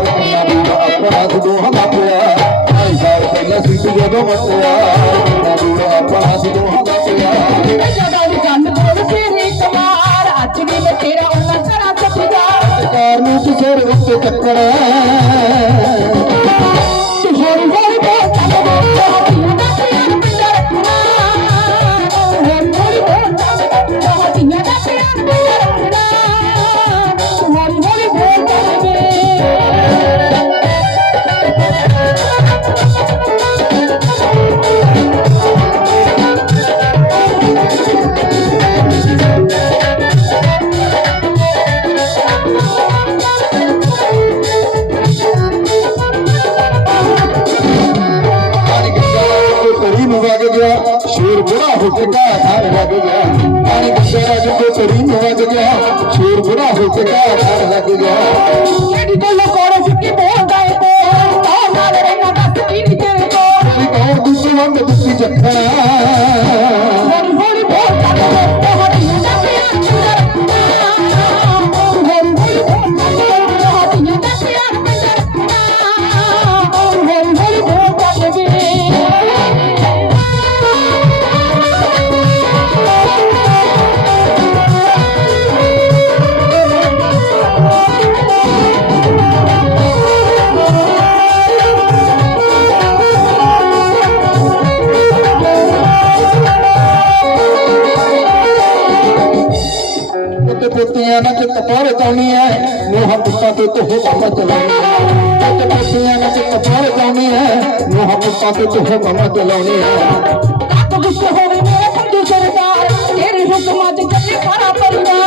ਬੰਨਾ ਬੂੜਾ ਆਪਣਾ ਸਦੋਹਾ ਮਾਪਿਆ ਭਾਈ ਸਾਹਿਬ ਪਹਿਲਾਂ ਸਿੱਖ ਜਦੋਂ ਮੰਨਿਆ ਬੰਨਾ ਬੂੜਾ ਆਪਣਾ ਸਦੋਹਾ ਮਾਪਿਆ गया शेर बुरा हो चुका घर लग गया। पानी दशहराज को करी मज गया शेर बुरा हो चुका घर लग गया। और दुश्मन दुखी कपार जानी है। नूहा पुत्ता के तुहे बाबा चलानी है। जग बेटियाँ ने कपार जानी है, नूहा पुत्ता के तुहे बाबा चलानी है।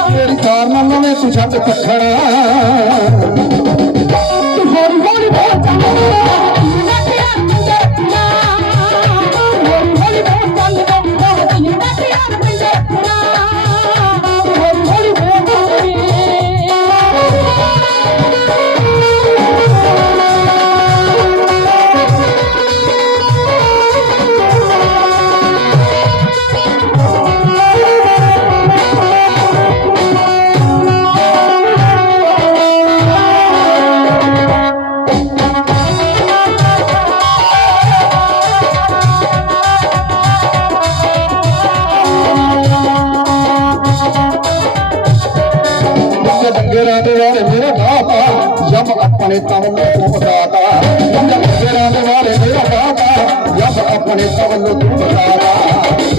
ਸਰਕਾਰ ਨਾਲ ਨਵੇਂ ਤੂੰ ਛੱਡ ਖੱਖਣਾ ਆਪਣੇ ਤਵਲੋਂ ਤੂੰ ਬਤਾਤਾ ਜੰਗਲ ਸਿਰਾਂ ਦੇ ਵਾਲੇ ਮੇਰਾ ਬਾਬਾ ਰੱਬ ਆਪਣੇ ਤਵਲੋਂ ਤੂੰ ਬਤਾਤਾ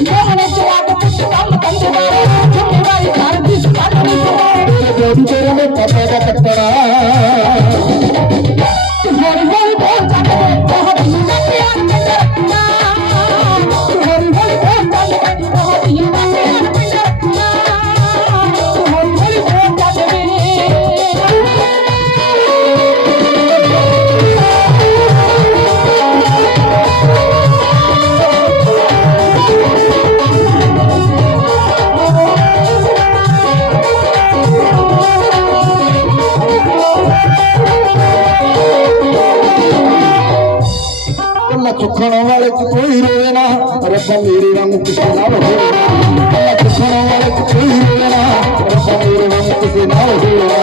ਮੋਹਣੇ ਜਵਾਬ ਪੁੱਛ ਦਾ ਕੱਟਣਾ చేయనా రబ్బ మీరు వంకుసి నవహూరా కృష్ణ వాళ్ళకి చేయనా రబ్బ మీరు వంకుసి నవహూరా